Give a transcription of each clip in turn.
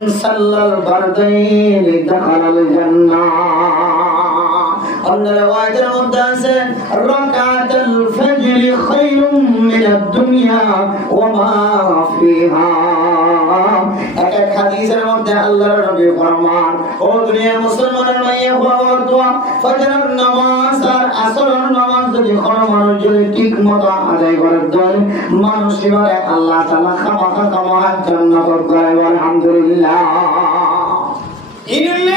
صلى البردين دخل الجنة. أن رواية المدرس ركعة الفجر خير من الدنيا وما فيها. এক হাদিসের মধ্যে আল্লাহর নবী ফরমান, ও দুনিয়ার মুসলমানের মাইয়া হওয়ার দোয়া ফজরের নামাজ আর আসরের নামাজ যদি কোনো মানুষ যদি ঠিক মতো আদায় করে দেয়, মানুষ এবারে আল্লাহ তাআলা খামাখা জান্নাত করে। আলহামদুলিল্লাহ। এই জন্য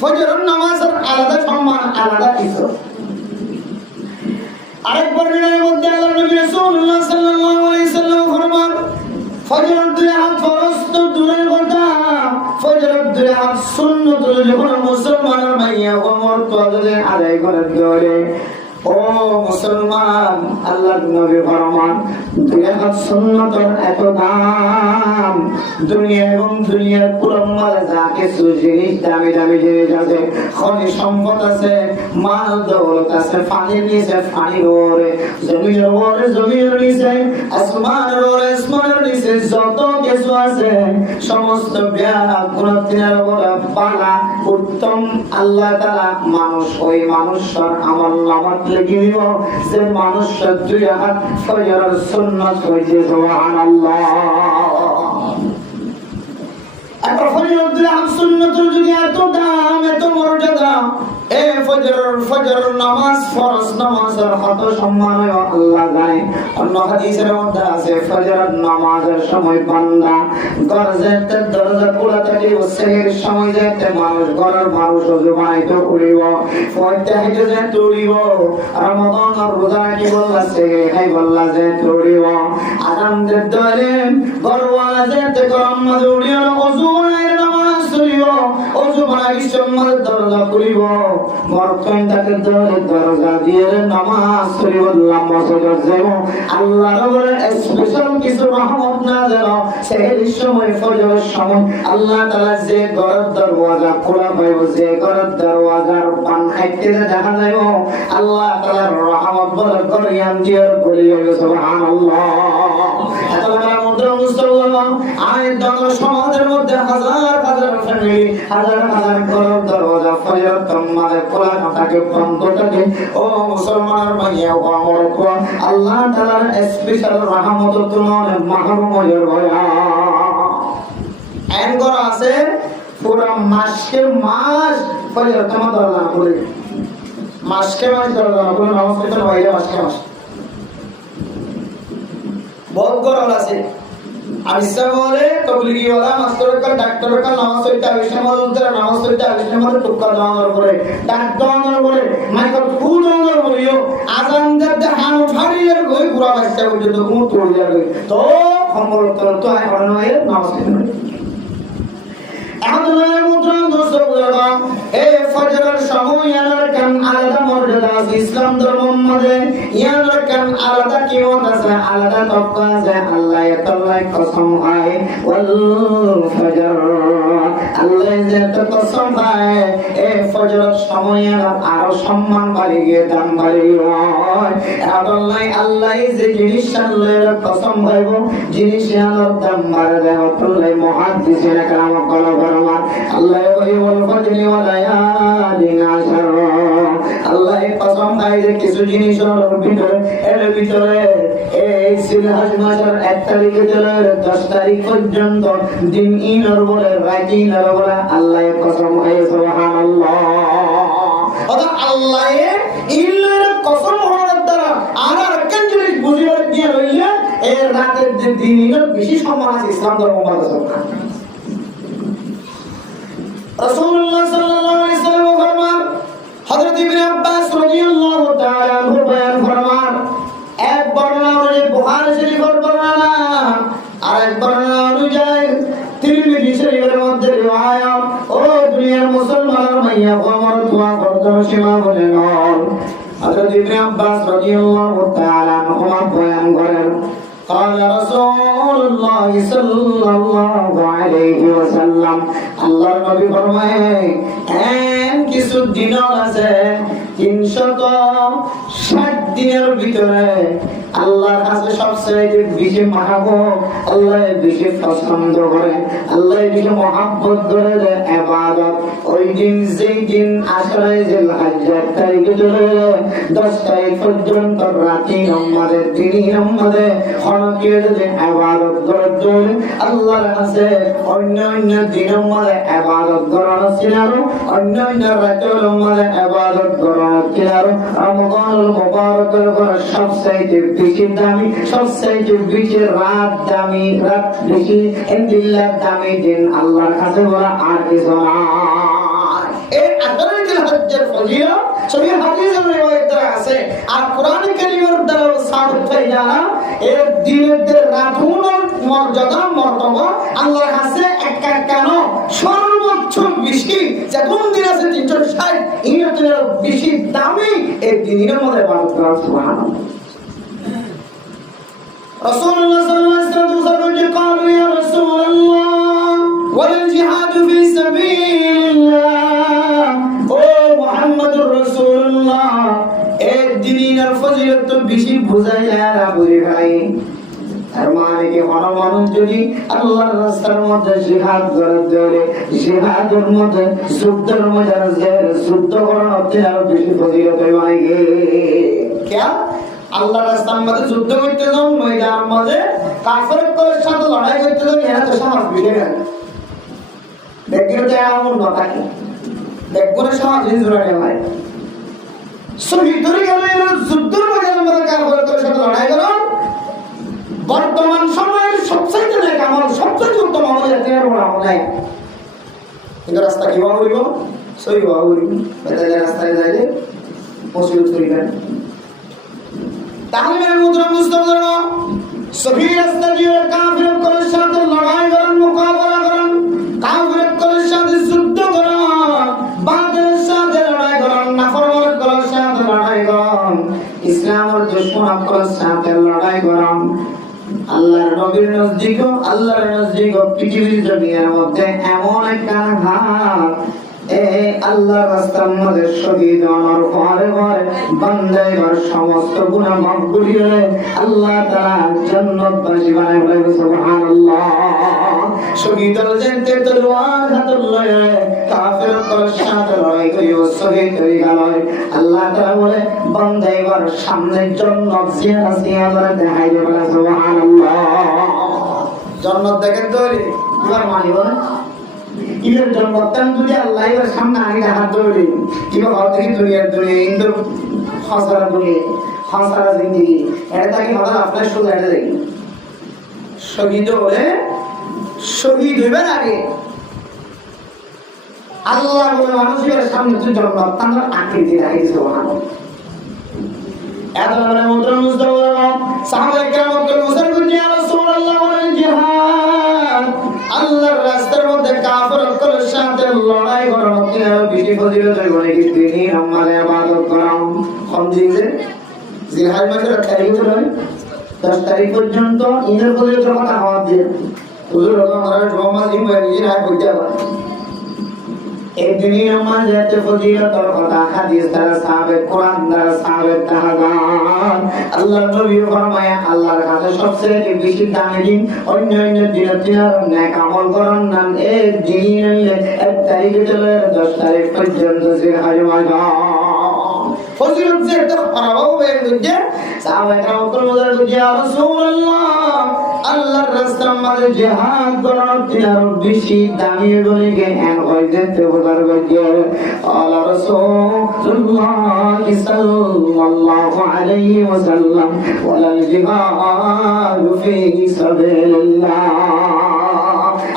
ফজরের নামাজের আলাদা সম্মান, আলাদা কিছু। আরেকবার এর মধ্যে আল্লাহর নবী রাসূলুল্লাহ সাল্লাল্লাহু আলাইহি সাল্লাম ফরমান, ফজরের দুই হাত ফরজ তো দূরের কথা, ফজরের দুই হাত সুন্নত যখন মুসলমানের মাইয়া ওমর তো আদায় করে দেয়। ও মুসলমান, আল্লাহর নবী ফরমান, দুই হাত সুন্নতের এত দাম, দুনিয়া এবং দুনিয়ার পুরো মাল যা কিছু জিনিস দামি দামি জিনিস আছে, খনি সম্পদ আছে, মাল দৌলত আছে, পানির নিচে পানির উপরে, জমির উপরে জমির নিচে, আসমানের উপরে আসমানের নিচে যত কিছু আছে সমস্ত গুণাতিনের উপরে পালা উত্তম আল্লাহ তাআলা মানুষ ওই মানুষের আমল নামাত লিখে দিব যে মানুষের দুই হাত ফজরের সুন্নাত হইছে। সুবহানাল্লাহ। এত ফজরের দুই হাত সুন্নাতের যদি এত দাম, এত মর্যাদা, এই ফজরের নামাজ ফরজ নামাজের কত সম্মান আল্লাহ জানে। অন্য হাদিসের মধ্যে আছে ফজরের নামাজের সময় বান্দা ঘর যেতে দরজা খোলা থাকে, সেহের সময় যেতে মানুষ ঘরের মানুষ ওযু বানাইতে উড়িব, ফজর যেতে উড়িব, রমাদানের রোজা কি বললা সেহে খাই বললা যেতে উড়িব, আযান যেতে হলে ঘরওয়ালা যেতে গরম মাঝে উড়িব, ওযু বানাই নামাজ পড়িব, ওযু বানাই সম্মানের দরজা খুলিব, মরকন তাকে দরজা দিয়ে নামাজ পড়িব, লম্বা সজর যাব। আল্লাহর উপরে স্পেশাল কিছু রহমত না যেন সেই সময় ফজরের সময় আল্লাহ তাআলা যে ঘরের দরওয়াজা খোলা পাইব, যে ঘরের দরওয়াজার পান খাইতে দেখা যাইব, আল্লাহ তাআলার রহমত বলে করিয়াম দিয়ে বলি। সুবহানাল্লাহ। এত বড় মন্ত্র মুস্তফা আয়াত দাও সমাজের মধ্যে হাজার হাজার ফ্যামিলি, হাজার হাজার ঘরের দরওয়াজা ফজর তোমাদের খোলা থাকে, বন্ধ থাকে। ও মুসলমান ভাইয়া ও আমার কোয়া, আল্লাহ তাআলার স্পেশাল রহমত তোমার মাহরুম হয়ে ভয়া এন করা আছে পুরো মাসকে মাস ফজর তোমার দরজা খুলে, মাসকে মাস দরজা খুলে নামাজ পড়তে হইলে মাসকে মাস বহুত গরম আছে। আবিষ্কার বলে তবলিগি ওয়ালা মাস্টারের কাল ডাক্তারের কাল নামাজ পড়তে আবিষ্কার বলতে নামাজ পড়তে আবিষ্কার বলে টুক্কা দাওয়ানোর পরে ডাক দাওয়ানোর পরে মাইকল ফুল দাওয়ানোর পরেও আজান দিতে হান ফাড়িয়ে গই পুরা বাচ্চা পর্যন্ত মুখ তোড় যাবে তো খবর তো এখন নয় নামাজ পড়তে আল্লাহর মুদ্রা দোস্ত বলা এই ফজরের সময় আলাদা কান আলাদা মর্যাদা আছে ইসলাম ধর্মের মধ্যে, ইয়ার কান আলাদা কিয়ত আছে, আলাদা তকওয়া আছে। আল্লাহ তাআলা কসম খায় ওয়াল ফজর, আল্লাহ যে কসম খায় এই ফজরের সময় আরো সম্মান বাড়ি গিয়ে দাম বাড়ি হয়। আল্লাহ যে জিনিস আল্লাহর কসম খাইব জিনিসের দাম বাড়ে দেয়। আল্লাহ মুহাদ্দিসিন কালাম করা আল্লাহ ওয়াল ফজরি ওয়া লায়ালিন আশর, আল্লাহ কসম খায় যে কিছু জিনিসের ভিতরে এর ভিতরে এই জিলহজ মাসের 1 তারিখ থেকে 10 তারিখ পর্যন্ত দিন ইনর বলে রাত ইনর বলে আল্লাহ কসম খায়। সুবহানাল্লাহ। অর্থাৎ আল্লাহ ইনর কসম হওয়ার দ্বারা আর কেন জিনিস বুঝিবার দিয়ে রইলে এই রাতের যে দিন ইনর বেশি সম্মান আছে ইসলাম ধর্ম মতে। রাসূলুল্লাহ সাল্লাল্লাহু আলাইহি ওয়াসাল্লাম ফরমান, হযরত ইবনে আব্বাস রাদিয়াল্লাহু তাআলা আনহু বয়ান ফরমান, এক বর্ণনা অনুযায়ী বুখারী শরীফের বর্ণনা আর এক বর্ণনা অনুযায়ী তিরমিজি শরীফের মধ্যে রিওয়ায়াত। ও দুনিয়ার মুসলমানের মাইয়া আমার দোয়া করতে সীমা বলে নয়। হযরত ইবনে আব্বাস রাদিয়াল্লাহু তাআলা আনহু বয়ান করেন, قال رسول الله صلى الله عليه وسلم, আল্লাহর নবী ফরমায় এমন কিছু দিন আছে 360 দিনের ভিতরে আল্লাহর কাছে সবচেয়ে বেশি মাহবুব, আল্লাহ বেশি পছন্দ করে, আল্লাহ বেশি মহব্বত করে যে ইবাদত। ওই দিন যেই দিন আসরে জিলহজ্জার তারিখে চলে 10 তারিখ পর্যন্ত রাতি নামাজে তিনি নামাজে হনকে যে ইবাদত করে আল্লাহর কাছে অন্য অন্য দিনের মধ্যে ইবাদত করার ছিল, অন্য অন্য রাতের মধ্যে ইবাদত করার ছিল। রমজানুল মুবারকের পরে সবচেয়ে বেশি দামি, সবচেয়ে বেশি রাত দামি, রাত বেশি ইনদিল্লাহ দামি দিন আল্লাহর কাছে বলা আর কিছু না। এই আসরে জিলহজ্জার ফজিলত সহিহ হাদিসের রিওয়ায়াত আছে, আর কোরআন কারীমের দ্বারা সাবিত হয়ে যায়। এই দিনের রাতুনের মর্যাদা মর্তবা আল্লাহর কাছে একটা কেন সর্বোচ্চ বেশি, যে কোন দিন আছে 360 ইনের বেশি দামি এই দিনের মধ্যে ইবাদত করা। সুবহানাল্লাহ। রাসূলুল্লাহ সাল্লাল্লাহু আলাইহি ওয়াসাল্লাম قالوا يا رسول الله والجهاد في سبيل الله ও মুহাম্মদুর রাসূলুল্লাহ, এই দিনের ফজিলত তো বেশি বুঝাইলা না বুঝি ভাই। আর মানে কি মানুষ যদি আল্লাহর রাস্তার মধ্যে জিহাদ করে দেয়, জিহাদের মধ্যে যুদ্ধের মধ্যে যুদ্ধ করার অর্থে আরো বেশি ফজিলত হয়। মানে কি আল্লাহর রাস্তার মধ্যে যুদ্ধ করতে যাও, ময়দানের মধ্যে কাফেরের সাথে লড়াই করতে যাও, এরা তো সহজ বিষয় না। ব্যক্তিগত এমন না থাকে, দেখুন সহজ জোড়ায় হয় শহীদের গেলে যুদ্ধের ময়দানের মধ্যে কাফেরের সাথে লড়াই করো। বর্তমান সময়ের সবচেয়ে নেক আমল, সবচেয়ে উত্তম আমল এর বড় আমল নাই। কিন্তু রাস্তা কি বাবা বলবো সই বাবা বলবো বেতালে রাস্তায় যাইলে মুসলিম করিবেন। তাহলে মুদ্রা বুঝতে পারো সহি রাস্তা দিয়ে কাফেরের সাথে লড়াই করেন, মোকাবেলা করেন, কাফেরের সাথে যুদ্ধ করেন, বাতিলের সাথে লড়াই করেন, নাফরমানের সাথে লড়াই করেন, ইসলামের দুশমনের সাথে লড়াই করেন। আল্লাহর নবীর নজদিক, আল্লাহর নজদিক পৃথিবীর জমিনের মধ্যে এমন একটা ঘাট, আল্লাহর রাস্তার মধ্যে শহীদ হওয়ার পরে পরে বান্দার সমস্ত গুনাহ মাফ করে আল্লাহ তাআলা জান্নাতবাসী বানায় বলে সুবহানাল্লাহ। শহীদ হলেন তলোয়ার হাতে লয়ে কাফেরের সাথে লড়াই করে শহীদ হয়ে গেল। আল্লাহ তাআলা বলে বান্দা এবার সামনে জান্নাত জিয়ারা জিয়ারা দেখাই দেবে বলে সুবহানাল্লাহ। জান্নাত দেখেন তো এবার মানিব না ইলের জন্মতান যদি আল্লাহ এর সামনে আগে হাত ধরে কিবা হতে কি দুনিয়া ইন্দর খাসারা দুনিয়া খাসারা জিন্দেগি এটা তাকে ভালো আপনার শুধু এটা দেখি শহীদ হলে শহীদ হইবার আগে আল্লাহ বলে মানুষের সামনে তুই জন্মতান আকৃতি রাখিস সুবহানাল্লাহ। এত বড় মুদ্রা মুস্তাওয়া সাহাবায়ে কেরাম মুসলমান করতে ইয়া রাসূলুল্লাহ ওয়াল জিহাদ আল্লাহর রাস্তার মধ্যে কাফেরের সাথে লড়াই করার অর্থে বেশি ফজিলত হয় কি তিনি আমাদের ইবাদত করাম। কোন দিনে জিলহজ মাসের তারিখ হয় 10 তারিখ পর্যন্ত ঈদের ফজিলতের কথা হওয়া দিয়ে হুজুর আমরা জমা দিন নিজের হাত বইতে পারে এই দিনের আমাদের ফজিলতের কথা হাদিস দ্বারা সাহাবে কোরআন দ্বারা সাহাবে তাহাগান আল্লাহর নবী ফরমায় আল্লাহর কাছে সবচেয়ে বেশি দামি দিন অন্য অন্য দিনের নেক আমল করার নাম এই দিন 1 তারিখে চলে 10 তারিখ পর্যন্ত জিলহজ মাস ফজিলত যে একটা পারাও বের হচ্ছে সাহাবে কেরাম বলেন ইয়া রাসূলুল্লাহ আল্লাহর রাস্তার মধ্যে জিহাদ করার আরো বেশি দামি বলে জ্ঞান হয়ে যেতে পারবে। আল্লাহ রাসূলুল্লাহ সাল্লাল্লাহু আলাইহি ওয়াসাল্লাম ওয়ালাল জিহাদ ফি সাবিলিল্লাহ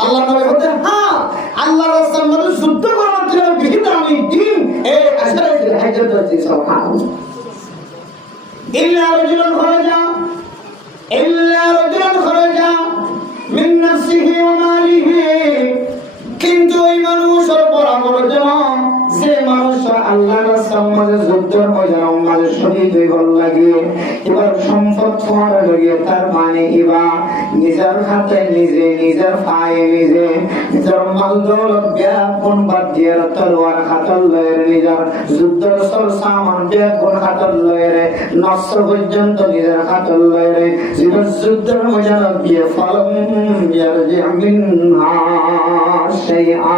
আল্লাহ নবী বলেন হ্যাঁ আল্লাহর রাস্তার মধ্যে যুদ্ধ করার জন্য বেশি দামি দিন এই আসরে জিহাদ হচ্ছে সুবহানাল্লাহ। ইল্লা রাজুলান খরাজা মিন নাফসিহি ওয়া মালিহি কিন্তু এই মানুষের বরাবর যেন যে মানুষ আল্লাহর রাস্তার মধ্যে যুদ্ধের ময়দানের মধ্যে শহীদ হইবার লাগে এবার সম্পদ হওয়ার লাগে তার মানে এবার নিজের হাতে নিজে, নিজের পায়ে নিজে, নিজের মাল দৌলত ব্যাগুণ বাদ দিয়ে তলোয়ার হাতল লয়ের নিজের যুদ্ধের সর সামান ব্যাগুণ হাতল লয়ের নস্র পর্যন্ত নিজের হাতল লয়ের জীবন যুদ্ধের মজা বিয়ে ফলম ইয়ারজি মিনহা শাইআ।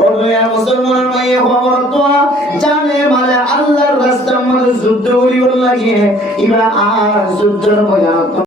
ও মুসলমান ভাই খবর তো জানে মানে আল্লাহর রাস্তার মধ্যে যুদ্ধ করিবার লাগে এবার আর যুদ্ধের মজা